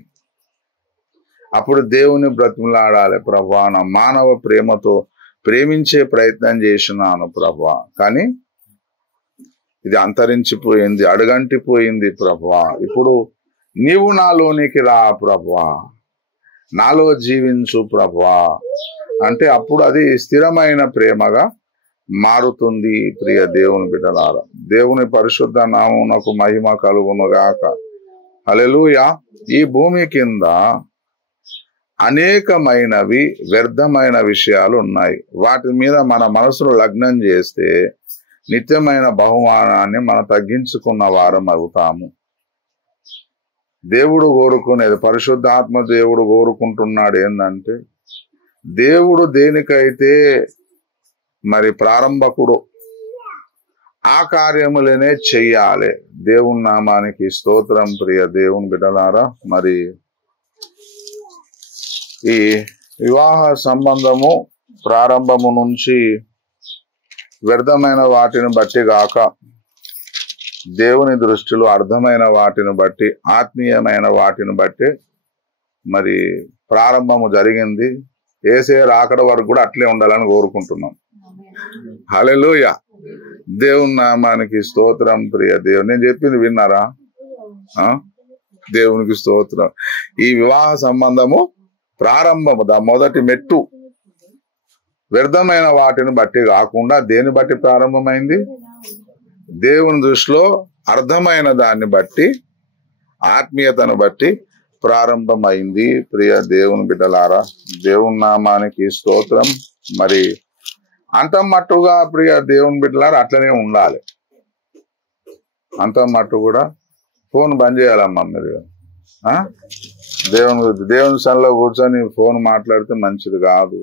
అప్పుడు దేవుని బ్రతిమలాడాలి. ప్రభువా, నా మానవ ప్రేమతో ప్రేమించే ప్రయత్నం చేసినాను ప్రభువా, కానీ ఇది అంతరించిపోయింది, అడుగంటిపోయింది ప్రభువా. ఇప్పుడు నీవు నాలోనికి రా ప్రభువా, నాలో జీవించు ప్రభువా అంటే అప్పుడు అది స్థిరమైన ప్రేమగా మారుతుంది. ప్రియ దేవుని బిడ్డలారా, దేవుని పరిశుద్ధ నామమునకు మహిమ కలుగును గాక. హల్లెలూయా. ఈ భూమి కింద అనేకమైనవి వ్యర్థమైన విషయాలు ఉన్నాయి. వాటి మీద మన మనసును లగ్నం చేస్తే నిత్యమైన బహుమానాన్ని మనం తగ్గించుకున్న వారం అవుతాము. దేవుడు కోరుకునేది, పరిశుద్ధాత్మ దేవుడు కోరుకుంటున్నాడు ఏంటంటే, దేవుడు దేనికైతే మరి ప్రారంభకుడు ఆ కార్యములనే చెయ్యాలి. దేవుని నామానికి స్తోత్రం. ప్రియ దేవుని బిడ్డలారా, మరి ఈ వివాహ సంబంధము ప్రారంభము నుంచి వ్యర్థమైన వాటిని బట్టి గాక, దేవుని దృష్టిలో అర్థమైన వాటిని బట్టి, ఆత్మీయమైన వాటిని బట్టి మరి ప్రారంభము జరిగింది. యేసే రాకడ వరకు కూడా అట్లే ఉండాలని కోరుకుంటున్నాం. హల్లెలూయా. దేవుని నామానికి స్తోత్రం. ప్రియ దేవుని, నేను చెప్పింది విన్నారా? దేవునికి స్తోత్రం. ఈ వివాహ సంబంధము ప్రారంభము, మొదటి మెట్టు వ్యర్థమైన వాటిని బట్టి కాకుండా దేని బట్టి ప్రారంభమైంది? దేవుని దృష్టిలో అర్థమైన దాన్ని బట్టి, ఆత్మీయతను బట్టి ప్రారంభమైంది. ప్రియ దేవుని బిడ్డలారా, దేవుని నామానికి స్తోత్రం. మరి అంతమట్టుగా ప్రియ దేవుని బిడ్డలారా అట్లనే ఉండాలి. అంతమట్టు కూడా ఫోన్ బంద్ చేయాలమ్మా మీరు. దేవుని సన్నిలో కూర్చొని ఫోన్ మాట్లాడితే మంచిది కాదు.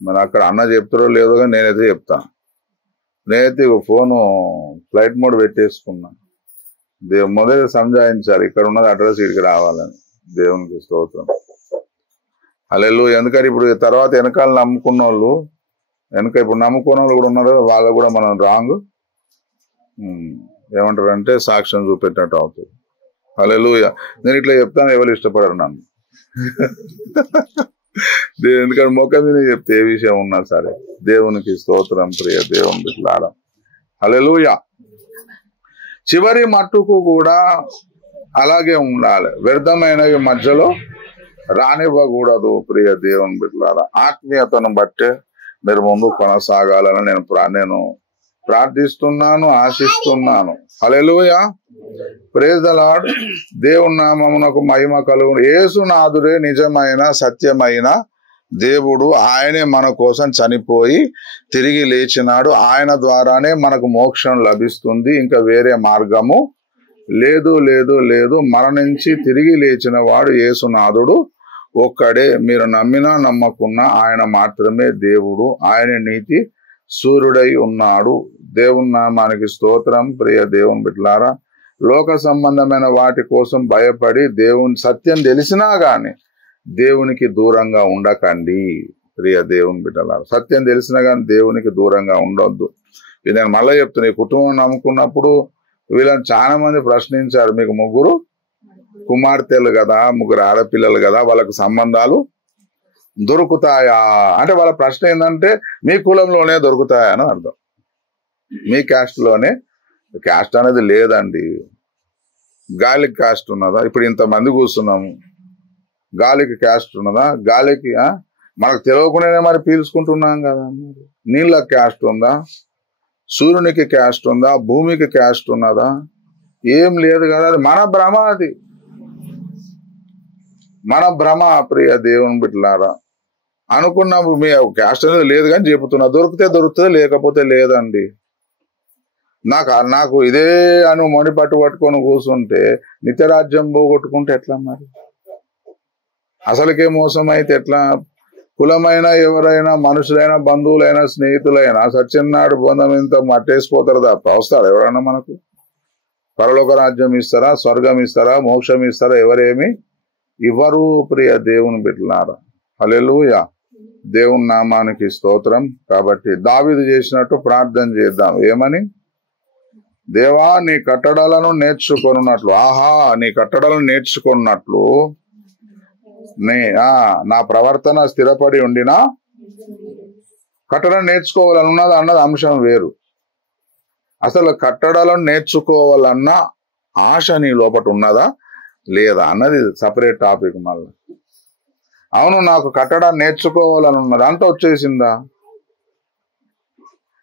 మరి అక్కడ అన్న చెప్తారో లేదో కానీ నేనైతే చెప్తాను. నేనైతే ఫోను ఫ్లైట్ మోడ్ పెట్టేసుకున్నా. మొదటి సంజాయించాలి, ఇక్కడ ఉన్నది అడ్రస్ ఇక్కడికి రావాలని. దేవునికి స్తోత్రం. హల్లెలూయా. ఎందుకంటే ఇప్పుడు తర్వాత వెనకాల నమ్ముకున్న వాళ్ళు, ఇప్పుడు నమ్ముకున్న వాళ్ళు కూడా ఉన్నారు, వాళ్ళు కూడా మనం రాంగ్ ఏమంటారంటే సాక్ష్యం చూపెట్టినట్టు అవుతుంది. హల్లెలూయా. నేను ఇట్లా చెప్తాను, ఎవరు ఇష్టపడరు నన్ను. ఎందుకంటే మొక్క మీద చెప్తే ఏ విషయం ఉన్నా సరే. దేవునికి స్తోత్రం. ప్రియ దేవుని బిడ్డలారా, హల్లెలూయా. చివరి మట్టుకు కూడా అలాగే ఉండాలి. వ్యర్థమైనవి మధ్యలో రానివ్వకూడదు. ప్రియ దేవుని బిడ్డలారా, ఆత్మీయతను బట్టే మీరు ముందు కొనసాగాలని నేను ప్రార్థిస్తున్నాను, ఆశిస్తున్నాను. హల్లెలూయా. Praise the lord. దేవుని నామమునకు మహిమ కలుగును. యేసునాథుడే నిజమైన సత్యమైన దేవుడు. ఆయనే మన కోసం చనిపోయి తిరిగి లేచినాడు. ఆయన ద్వారానే మనకు మోక్షం లభిస్తుంది. ఇంకా వేరే మార్గము లేదు, లేదు, లేదు. మరణించి తిరిగి లేచిన వాడు యేసునాథుడు ఒక్కడే. మీరు నమ్మినా నమ్మకున్నా ఆయన మాత్రమే దేవుడు. ఆయన నీతి సూర్యుడై ఉన్నాడు. దేవుని నామానికి స్తోత్రం. ప్రియ దేవుని బిడ్డలారా, లోక సంబంధమైన వాటి కోసం భయపడి దేవుని సత్యం తెలిసినా గాని దేవునికి దూరంగా ఉండకండి. ప్రియ దేవుని బిడ్డలారా, సత్యం తెలిసినా గాని దేవునికి దూరంగా ఉండొద్దు. ఇది నేను మళ్ళీ చెప్తున్నా. ఈ కుటుంబం నమ్ముకున్నప్పుడు వీళ్ళని చాలా మంది ప్రశ్నించారు, మీకు 3 కుమార్తెలు కదా, 3 ఆడపిల్లలు కదా, వాళ్ళకు సంబంధాలు దొరుకుతాయా అంటే వాళ్ళ ప్రశ్న ఏంటంటే మీ కులంలోనే దొరుకుతాయా అని అర్థం. మీ క్యాస్ట్ లోనే, క్యాస్ట్ అనేది లేదండి. గాలికి క్యాస్ట్ ఉన్నదా? ఇప్పుడు ఇంతమంది కూర్చున్నాము, గాలికి క్యాస్ట్ ఉన్నదా? గాలికి మనకు తెలియకుండానే మరి పీల్చుకుంటున్నాం కదా. నీళ్ళ క్యాస్ట్ ఉందా? సూర్యునికి క్యాస్ట్ ఉందా? భూమికి క్యాస్ట్ ఉన్నదా? ఏం లేదు కదా. అది మన భ్రమ. అది మన భ్రమ. ప్రియ దేవుని బిడ్డలారా, అనుకున్నప్పుడు మీ క్యాస్ట్ అనేది లేదు కానీ చెబుతున్నా. దొరికితే దొరుకుతుంది, లేకపోతే లేదండి. నాకు ఇదే మొండి పట్టుకొని కూర్చుంటే నిత్యరాజ్యం పోగొట్టుకుంటే ఎట్లా మరి? అసలుకే మోసం అయితే ఎట్లా? కులమైన ఎవరైనా, మనుషులైనా, బంధువులైనా, స్నేహితులైనా సత్యనాడు బంధం ఇంత మట్టేసిపోతారు తప్ప వస్తారా ఎవరైనా మనకు? పరలోక రాజ్యం ఇస్తారా? స్వర్గం ఇస్తారా? మోక్షం ఇస్తారా? ఎవరేమి ఇవ్వరు. ప్రియ దేవుని బిడ్డలారా, హల్లెలూయా. దేవుని నామానికి స్తోత్రం. కాబట్టి దావీదు చేసినట్టు ప్రార్థన చేద్దాం. ఏమని? దేవా, నీ కట్టడలను నేర్చుకొనున్నట్లు, నీ కట్టడలను నేర్చుకున్నట్లు నా ప్రవర్తన స్థిరపడి ఉండినా. కట్టడం నేర్చుకోవాలన్నది అన్నది అంశం వేరు. అసలు కట్టడాలను నేర్చుకోవాలన్న ఆశ నీ లోపల ఉన్నదా లేదా అన్నది సపరేట్ టాపిక్. మళ్ళీ అవును, నాకు కట్టడాన్ని నేర్చుకోవాలని ఉన్నది అంతా వచ్చేసిందా?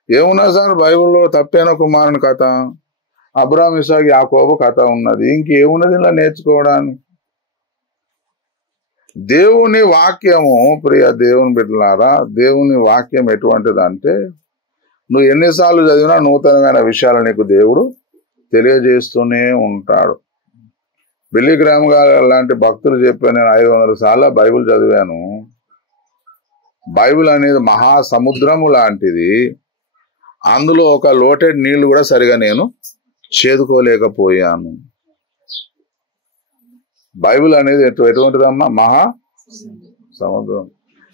ఏమున్నా సార్, బైబిల్లో తప్పైన కుమారుని కథ, అబ్రాహాం, ఇస్సాకు, యాకోబు కథ ఉన్నది. ఇంకేమున్నది ఇలా నేర్చుకోవడానికి? దేవుని వాక్యము, ప్రియ దేవుని బిడ్డలారా, దేవుని వాక్యం ఎటువంటిది అంటే నువ్వు ఎన్నిసార్లు చదివినా నూతనమైన విషయాలు నీకు దేవుడు తెలియజేస్తూనే ఉంటాడు. బిల్లీ గ్రామ్ గారు లాంటి భక్తులు చెప్పాను, నేను 500 సార్లు బైబిల్ చదివాను. బైబిల్ అనేది మహాసముద్రము లాంటిది. అందులో ఒక లోటెడ్ నీళ్లు కూడా సరిగా నేను చేదుకోలేకపోయాను. బైబిల్ అనేది ఎటువంటిదమ్మా? మహా సముద్రం.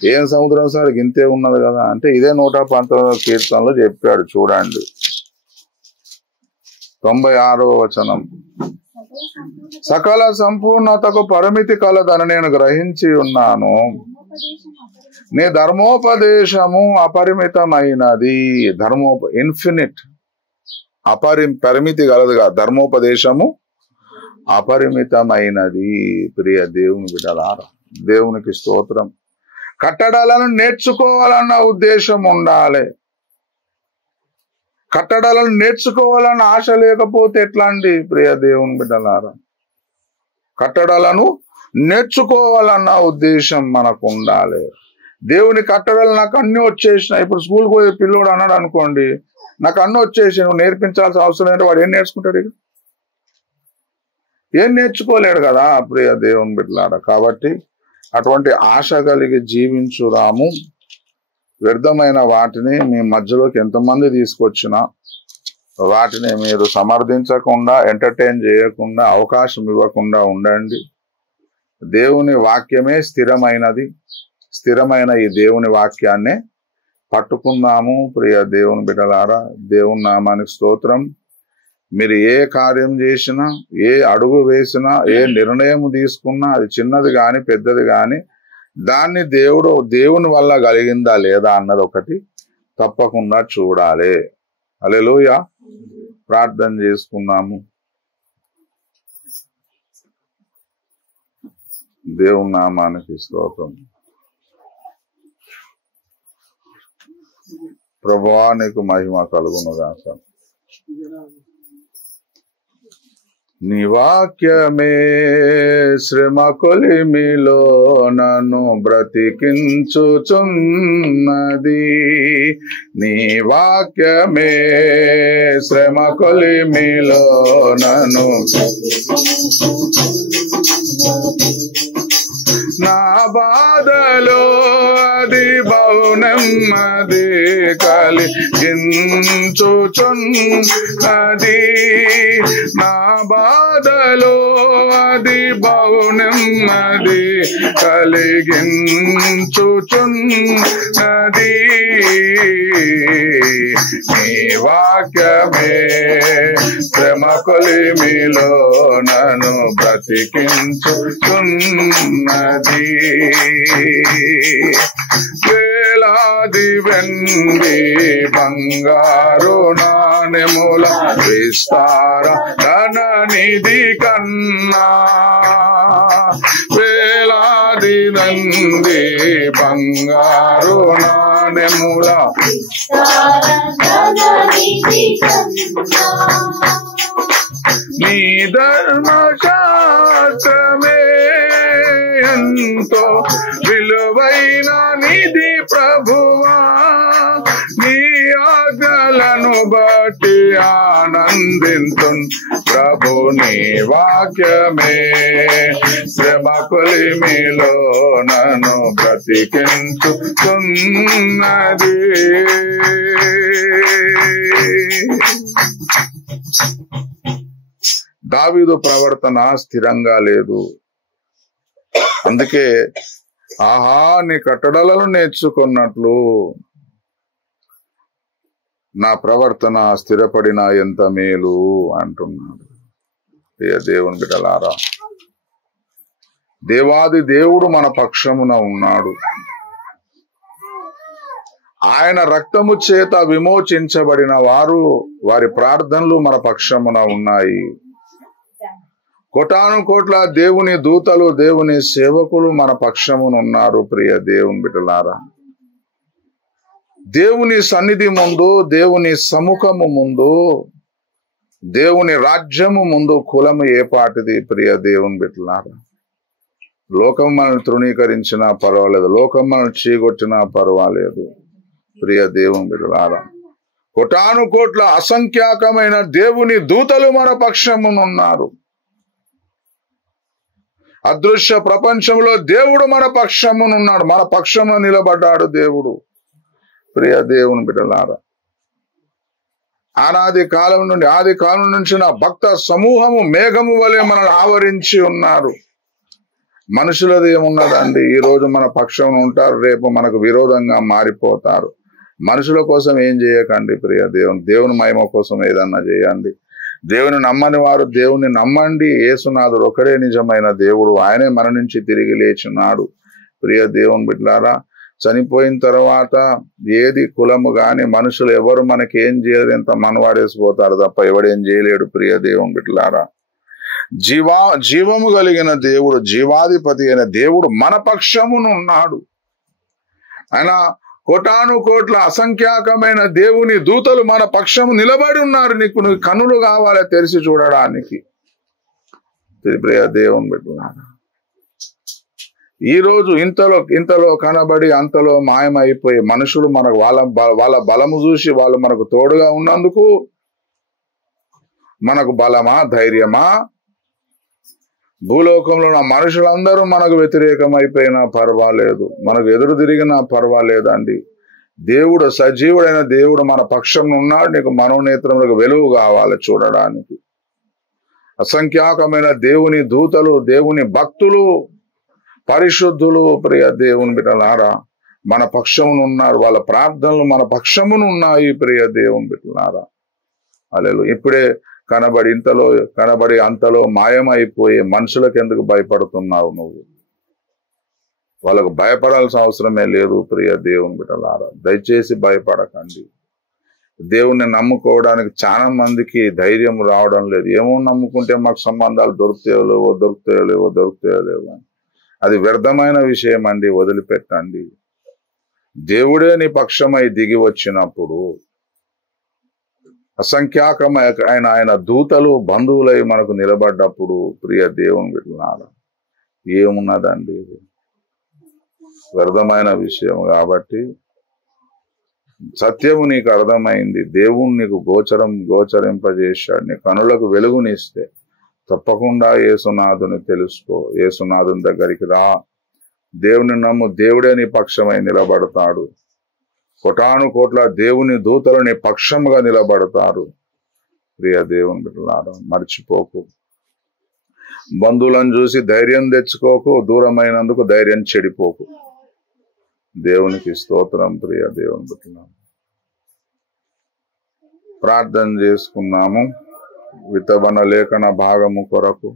ఏం సముద్రం సార్, గింతే ఉన్నది కదా అంటే ఇదే 119వ కీర్తనలో చెప్పాడు. చూడండి, 96వ వచనం. సకల సంపూర్ణతకు పరిమితి కలదని నేను గ్రహించి ఉన్నాను. నీ ధర్మోపదేశము అపరిమితమైనది. ఇన్ఫినిట్, పరిమితి గలదుగా. ధర్మోపదేశము అపరిమితమైనది. ప్రియ దేవుని బిడ్డలారా, దేవునికి స్తోత్రం. కట్టడాలను నేర్చుకోవాలన్న ఉద్దేశం ఉండాలి. కట్టడాలను నేర్చుకోవాలన్న ఆశ లేకపోతే ఎట్లా అండి? ప్రియ దేవుని బిడ్డలారా, కట్టడాలను నేర్చుకోవాలన్న ఉద్దేశం మనకు ఉండాలి. దేవుని కట్టడాలు నాకు అన్ని వచ్చేసినాయి. ఇప్పుడు స్కూల్కి పోయే పిల్లోడు అన్నాడు అనుకోండి, నాకు అన్ని వచ్చేసి, నువ్వు నేర్పించాల్సిన అవసరం ఏంటంటే వాడు ఏం నేర్చుకుంటాడు? ఇక ఏం నేర్చుకోలేడు కదా ప్రియ దేవుని బిడ్డలారా. కాబట్టి అటువంటి ఆశ కలిగి జీవించుదాము. వ్యర్థమైన వాటిని మీ మధ్యలోకి ఎంతమంది తీసుకొచ్చినా వాటిని మీరు సమర్థించకుండా, ఎంటర్టైన్ చేయకుండా, అవకాశం ఇవ్వకుండా ఉండండి. దేవుని వాక్యమే స్థిరమైనది. స్థిరమైన ఈ దేవుని వాక్యాన్నే పట్టుకుందాము ప్రియ దేవుని బిడ్డలారా. దేవుని నామానికి స్తోత్రం. మీరు ఏ కార్యం చేసినా, ఏ అడుగు వేసినా, ఏ నిర్ణయం తీసుకున్నా, అది చిన్నది కానీ పెద్దది కానీ, దాన్ని దేవుని వల్ల కలిగిందా లేదా అన్నది ఒకటి తప్పకుండా చూడాలి. హల్లెలూయా. ప్రార్థన చేసుకున్నాము. దేవుని నామానికి స్తోత్రం. ప్రభువా నీకు మహిమ కలుగునుగాక. నీ వాక్యమే శ్రమ కొలిమిలో నన్ను బ్రతికించుచున్నది. నీ వాక్యమే శ్రమ కొలిమిలో నన్ను నా బాధలో అది బౌనమ్మది కలిగించుచున్నది. నా బాధలో అది బౌనమ్మది కలిగించుచున్నది. నీ వాక్యమే శ్రమ కొలిమిలో నన్ను బ్రతికించుచున్నది. వేలాది వెండి బంగారు నాణెముల విస్తార ధననిధి కన్నా, వేలాది వెండి బంగారు నాణెముల నీ ధర్మశాస్త్రమే ఎంతో విలువైన నిధి ప్రభువా. నీ ఆజ్ఞలను బట్టి ఆనందింతున్ ప్రభు. నీ వాక్యమే శ్రమ కొలిమిలో నన్ను బ్రతికించుతున్నది. దావీదు ప్రవర్తన స్థిరంగా లేదు. అందుకే ఆహా నీ కట్టడలను నేర్చుకున్నట్లు నా ప్రవర్తన స్థిరపడిన ఎంత మేలు అంటున్నాడు. దేవుని బిడ్డలారా, దేవాది దేవుడు మన పక్షమున ఉన్నాడు. ఆయన రక్తము చేత విమోచించబడిన వారి ప్రార్థనలు మన పక్షమున ఉన్నాయి. కోటాను కోట్ల దేవుని దూతలు, దేవుని సేవకులు మన పక్షమున ఉన్నారు. ప్రియ దేవుని బిడ్డలారా, దేవుని సన్నిధి ముందు, దేవుని సముఖము ముందు, దేవుని రాజ్యము ముందు కులము ఏ పాటిది? ప్రియ దేవుని బిడ్డలారా, లోకం మనల్ని తృణీకరించినా పర్వాలేదు, లోకం మనల్ని చీగొట్టినా పర్వాలేదు. ప్రియ దేవుని బిడ్డలారా, కోటాను కోట్ల అసంఖ్యాకమైన దేవుని దూతలు మన పక్షమునున్నారు. అదృశ్య ప్రపంచంలో దేవుడు మన పక్షమునున్నాడు. మన పక్షమున నిలబడ్డాడు దేవుడు. ప్రియ దేవుని బిడ్డలారా, ఆది కాలం నుంచి నా భక్త సమూహము మేఘము వలె మనల్ని ఆవరించి ఉన్నారు. మనుషులది ఏమున్నదండి? ఈ రోజు మన పక్షం ఉంటారు, రేపు మనకు విరోధంగా మారిపోతారు. మనుషుల కోసం ఏం చేయకండి ప్రియ దేవుని మహిమ కోసం ఏదన్నా చేయండి. దేవుని నమ్మని వారు దేవుని నమ్మండి. యేసునాథుడు ఒకడే నిజమైన దేవుడు. ఆయనే మన నుంచి తిరిగి లేచున్నాడు. ప్రియ దేవుని బిడ్డలారా, చనిపోయిన తర్వాత ఏది కులము గాని మనుషులు ఎవరు మనకి ఏం చేయలేరు, ఎంత మనవాడేసిపోతారు తప్ప ఎవడేం చేయలేడు. ప్రియ దేవుని బిడ్డలారా, జీవము కలిగిన దేవుడు, జీవాధిపతి అయిన దేవుడు మన పక్షమునున్నాడు. ఆయన కోటాను కోట్ల అసంఖ్యాకమైన దేవుని దూతలు మన పక్షము నిలబడి ఉన్నారు. నీకు కనులు కావాలి తెరిచి చూడడానికి. ప్రియ దేవుని బిడ్డలారా, ఈ రోజు ఇంతలో కనబడి అంతలో మాయమైపోయి మనుషులు మనకు వాళ్ళ బలము చూసి వాళ్ళు మనకు తోడుగా ఉన్నందుకు మనకు బలమా, ధైర్యమా? భూలోకంలో ఉన్న మనుషులందరూ మనకు వ్యతిరేకమైపోయినా పర్వాలేదు, మనకు ఎదురు తిరిగినా పర్వాలేదండి. దేవుడు, సజీవుడైన దేవుడు మన పక్షం ఉన్నాడు. నీకు మనోనేత్రములకు వెలుగు కావాలి చూడడానికి. అసంఖ్యాకమైన దేవుని దూతలు, దేవుని భక్తులు, పరిశుద్ధులు, ప్రియ దేవుని బిడ్డలారా, మన పక్షమునున్నారు. వాళ్ళ ప్రార్థనలు మన పక్షమునున్నాయి. ప్రియ దేవుని బిడ్డలారా, హల్లెలూయా. ఇప్పుడే కనబడి అంతలో మాయమైపోయే మనుషులకు ఎందుకు భయపడుతున్నావు నువ్వు? వాళ్ళకు భయపడాల్సిన అవసరమే లేదు. ప్రియ దేవుని బిడ్డలారా, దయచేసి భయపడకండి. దేవుణ్ణి నమ్ముకోవడానికి చాలా మందికి ధైర్యం రావడం లేదు. ఏమో నమ్ముకుంటే మాకు సంబంధాలు దొరుకుతాయో లేవో అని. అది వ్యర్థమైన విషయం అండి, వదిలిపెట్టండి. దేవుడే నీ పక్షమై దిగి వచ్చినప్పుడు, అసంఖ్యాకమైన ఆయన దూతలు బంధువులై మనకు నిలబడ్డప్పుడు, ప్రియ దేవుని బిడ్డలారా, ఏమున్నదండి? వ్యర్థమైన విషయం. కాబట్టి సత్యము నీకు అర్థమైంది, దేవుని నీకు గోచరింపజేశాడు, నీ కనులకు వెలుగునిస్తే తప్పకుండా యేసునాథుని తెలుసుకో. యేసునాథుని దగ్గరికి రా, దేవుని నమ్ము. దేవుడే నీ పక్షమై నిలబడతాడు. కోటాను కోట్ల దేవుని దూతలు నీ పక్షముగా నిలబడతారు. ప్రియ దేవుని బిడ్డలారా, మర్చిపోకు. బంధువులను చూసి ధైర్యం తెచ్చుకోకు, దూరమైనందుకు ధైర్యం చెడిపోకు. దేవునికి స్తోత్రం. ప్రియ దేవుని బిడ్డలారా, ప్రార్థన చేసుకున్నాము. విత్తబన లేఖన భాగము కొరకు